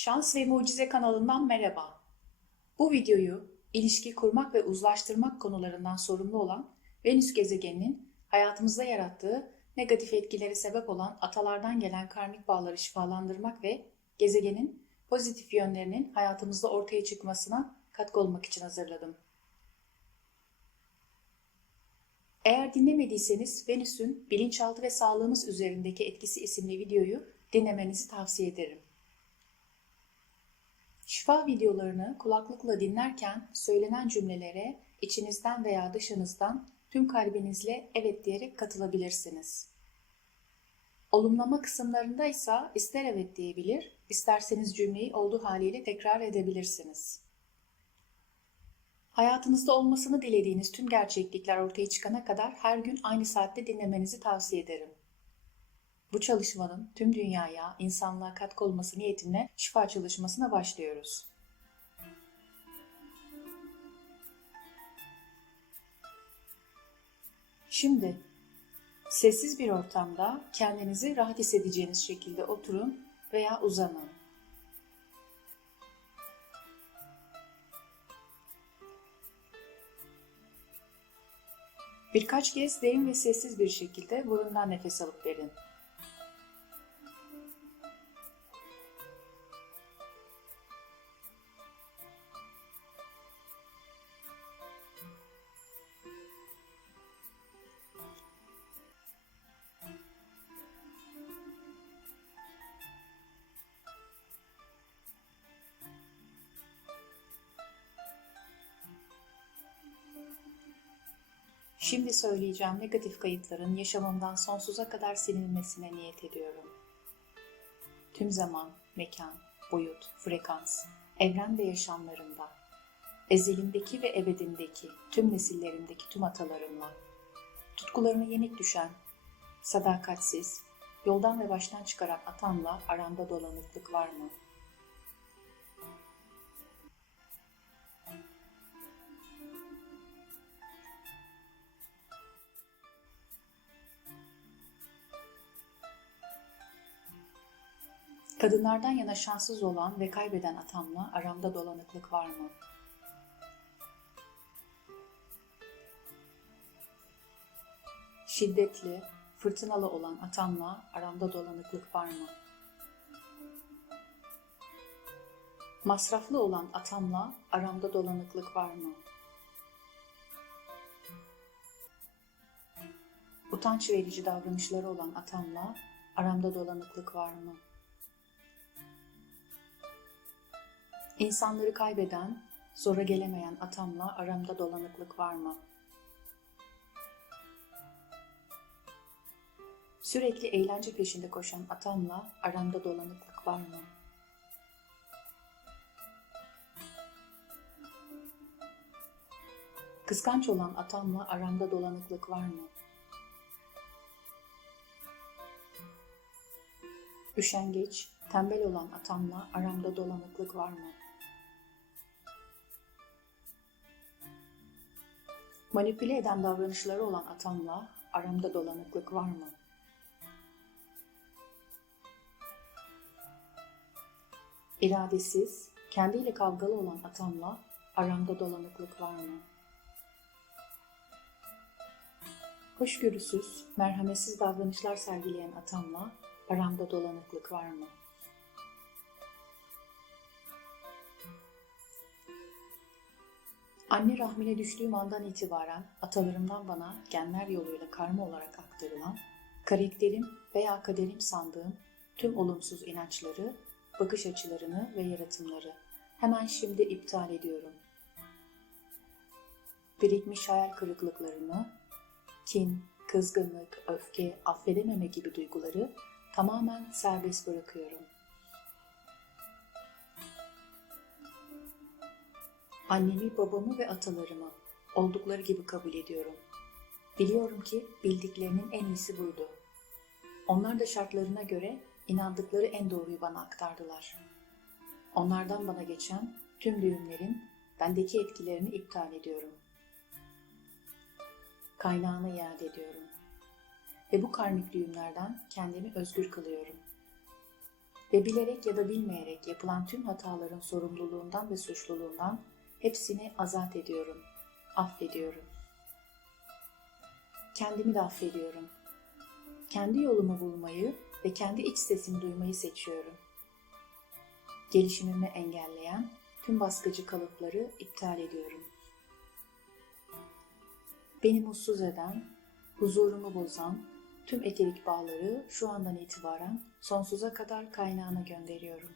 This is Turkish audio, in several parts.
Şans ve Mucize kanalından merhaba. Bu videoyu ilişki kurmak ve uzlaştırmak konularından sorumlu olan Venüs gezegeninin hayatımızda yarattığı negatif etkileri sebep olan atalardan gelen karmik bağları şifalandırmak ve gezegenin pozitif yönlerinin hayatımızda ortaya çıkmasına katkı olmak için hazırladım. Eğer dinlemediyseniz Venüs'ün bilinçaltı ve sağlığımız üzerindeki etkisi isimli videoyu dinlemenizi tavsiye ederim. Şifa videolarını kulaklıkla dinlerken söylenen cümlelere içinizden veya dışınızdan tüm kalbinizle evet diyerek katılabilirsiniz. Olumlama kısımlarında ise ister evet diyebilir, isterseniz cümleyi olduğu haliyle tekrar edebilirsiniz. Hayatınızda olmasını dilediğiniz tüm gerçeklikler ortaya çıkana kadar her gün aynı saatte dinlemenizi tavsiye ederim. Bu çalışmanın tüm dünyaya, insanlığa katkı olması niyetine şifa çalışmasına başlıyoruz. Şimdi sessiz bir ortamda kendinizi rahat hissedeceğiniz şekilde oturun veya uzanın. Birkaç kez derin ve sessiz bir şekilde burundan nefes alıp verin. Şimdi söyleyeceğim negatif kayıtların yaşamımdan sonsuza kadar silinmesine niyet ediyorum. Tüm zaman, mekan, boyut, frekans, evren ve yaşamlarımda, ezelimdeki ve ebedimdeki, tüm nesillerimdeki tüm atalarımla, tutkularına yenik düşen, sadakatsiz, yoldan ve baştan çıkaran atamla aramda dolanıklık var mı? Kadınlardan yana şanssız olan ve kaybeden atamla aramda dolanıklık var mı? Şiddetli, fırtınalı olan atamla aramda dolanıklık var mı? Masraflı olan atamla aramda dolanıklık var mı? Utanç verici davranışları olan atamla aramda dolanıklık var mı? İnsanları kaybeden, zora gelemeyen atamla aramda dolanıklık var mı? Sürekli eğlence peşinde koşan atamla aramda dolanıklık var mı? Kıskanç olan atamla aramda dolanıklık var mı? Üşengeç, tembel olan atamla aramda dolanıklık var mı? Manipüle eden davranışları olan atamla aramda dolanıklık var mı? İradesiz, kendiyle kavgalı olan atamla aramda dolanıklık var mı? Hoşgörüsüz, merhametsiz davranışlar sergileyen atamla aramda dolanıklık var mı? Anne rahmine düştüğüm andan itibaren atalarımdan bana genler yoluyla karma olarak aktarılan, karakterim veya kaderim sandığım tüm olumsuz inançları, bakış açılarını ve yaratımları hemen şimdi iptal ediyorum. Birikmiş hayal kırıklıklarını, kin, kızgınlık, öfke, affedememe gibi duyguları tamamen serbest bırakıyorum. Annemi, babamı ve atalarımı oldukları gibi kabul ediyorum. Biliyorum ki bildiklerinin en iyisi buydu. Onlar da şartlarına göre inandıkları en doğruyu bana aktardılar. Onlardan bana geçen tüm düğümlerin bendeki etkilerini iptal ediyorum. Kaynağına iade ediyorum. Ve bu karmik düğümlerden kendimi özgür kılıyorum. ve bilerek ya da bilmeyerek yapılan tüm hataların sorumluluğundan ve suçluluğundan hepsini azat ediyorum, affediyorum. Kendimi de affediyorum. Kendi yolumu bulmayı ve kendi iç sesimi duymayı seçiyorum. Gelişimimi engelleyen tüm baskıcı kalıpları iptal ediyorum. Beni mutsuz eden, huzurumu bozan tüm eterik bağları şu andan itibaren sonsuza kadar kaynağına gönderiyorum.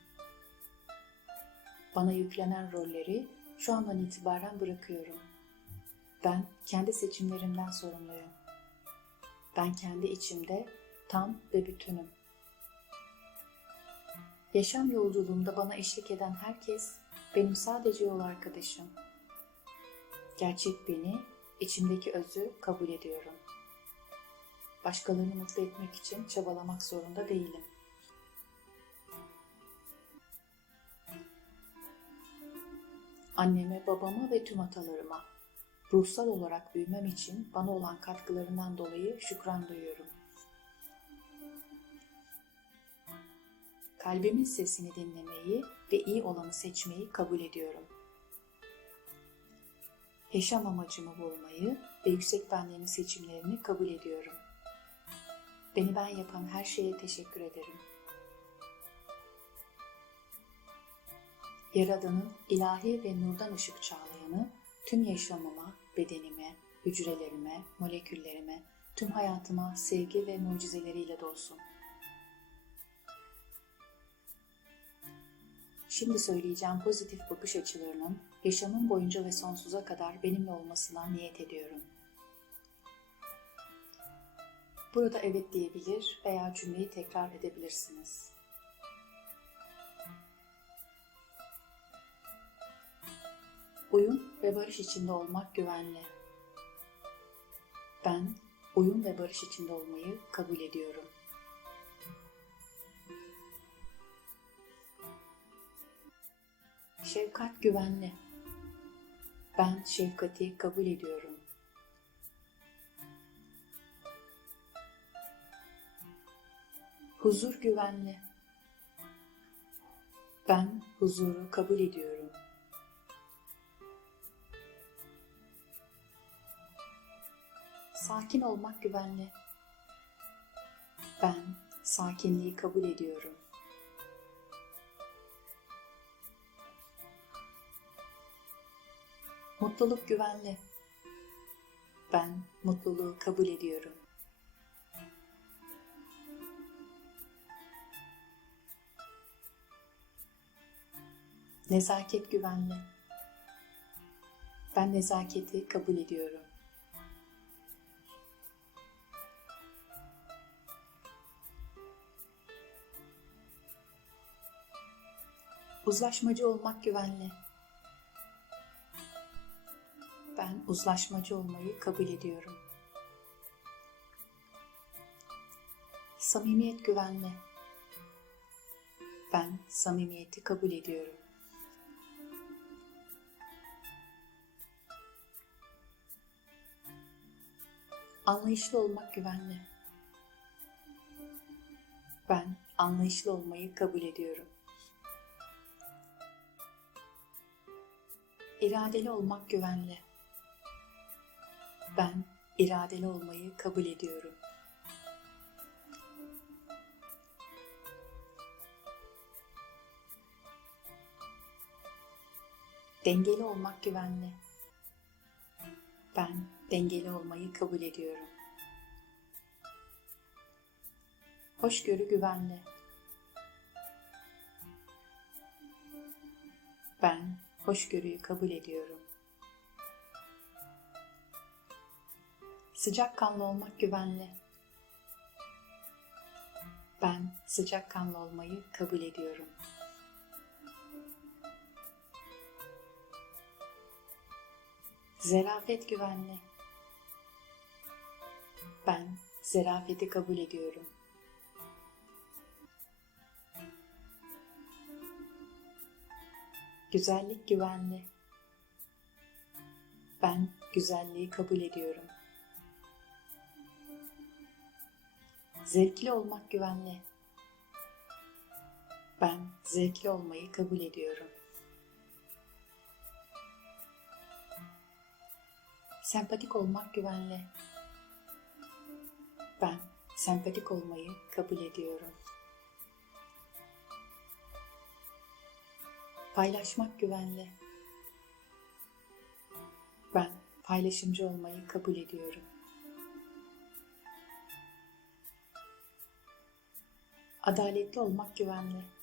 Bana yüklenen rolleri şu andan itibaren bırakıyorum. Ben kendi seçimlerimden sorumluyum. Ben kendi içimde tam ve bütünüm. Yaşam yolculuğumda bana eşlik eden herkes benim sadece yol arkadaşım. Gerçek beni, içimdeki özü kabul ediyorum. Başkalarını mutlu etmek için çabalamak zorunda değilim. Anneme, babama ve tüm atalarıma, ruhsal olarak büyümem için bana olan katkılarından dolayı şükran duyuyorum. Kalbimin sesini dinlemeyi ve iyi olanı seçmeyi kabul ediyorum. Yaşam amacımı bulmayı ve yüksek benliğimin seçimlerini kabul ediyorum. Beni ben yapan her şeye teşekkür ederim. Yaradan'ın ilahi ve nurdan ışık çağlayanı tüm yaşamıma, bedenime, hücrelerime, moleküllerime, tüm hayatıma sevgi ve mucizeleriyle dolsun. Şimdi söyleyeceğim pozitif bakış açılarının yaşamım boyunca ve sonsuza kadar benimle olmasına niyet ediyorum. Burada evet diyebilir veya cümleyi tekrar edebilirsiniz. Uyum ve barış içinde olmak güvenli. Ben uyum ve barış içinde olmayı kabul ediyorum. Şefkat güvenli. Ben şefkati kabul ediyorum. Huzur güvenli. Ben huzuru kabul ediyorum. Sakin olmak güvenli. Ben sakinliği kabul ediyorum. Mutluluk güvenli. Ben mutluluğu kabul ediyorum. Nezaket güvenli. Ben nezaketi kabul ediyorum. Uzlaşmacı olmak güvenli. Ben uzlaşmacı olmayı kabul ediyorum. Samimiyet güvenli. Ben samimiyeti kabul ediyorum. Anlayışlı olmak güvenli. Ben anlayışlı olmayı kabul ediyorum. İradeli olmak güvenli. Ben iradeli olmayı kabul ediyorum. Dengeli olmak güvenli. Ben dengeli olmayı kabul ediyorum. Hoşgörü güvenli. Ben hoşgörüyü kabul ediyorum. Sıcakkanlı olmak güvenli. Ben sıcakkanlı olmayı kabul ediyorum. Zarafet güvenli. Ben zarafeti kabul ediyorum. Güzellik güvenli. Ben güzelliği kabul ediyorum. Zevkli olmak güvenli. Ben zevkli olmayı kabul ediyorum. Sempatik olmak güvenli. Ben sempatik olmayı kabul ediyorum. Paylaşmak güvenli. Ben paylaşımcı olmayı kabul ediyorum. Adaletli olmak güvenli.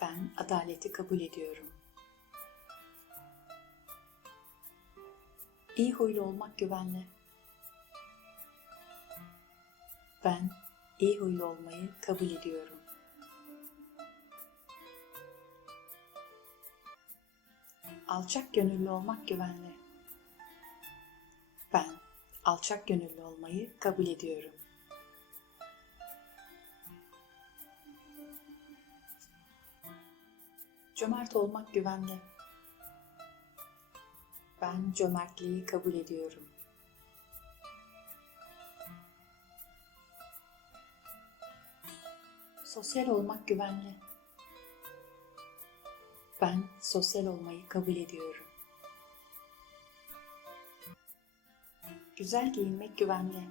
Ben adaleti kabul ediyorum. İyi huylu olmak güvenli. Ben iyi huylu olmayı kabul ediyorum. Alçak gönüllü olmak güvenli. Ben alçak gönüllü olmayı kabul ediyorum. Cömert olmak güvenli. Ben cömertliği kabul ediyorum. Sosyal olmak güvenli. Ben sosyal olmayı kabul ediyorum. Güzel giyinmek güvenli.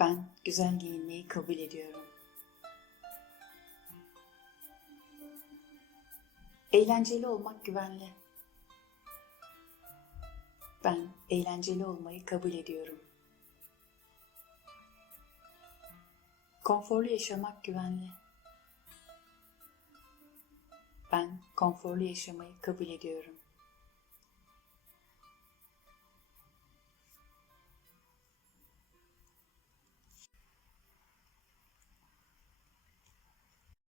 Ben güzel giyinmeyi kabul ediyorum. Eğlenceli olmak güvenli. Ben eğlenceli olmayı kabul ediyorum. Konforlu yaşamak güvenli. Ben konforlu yaşamayı kabul ediyorum.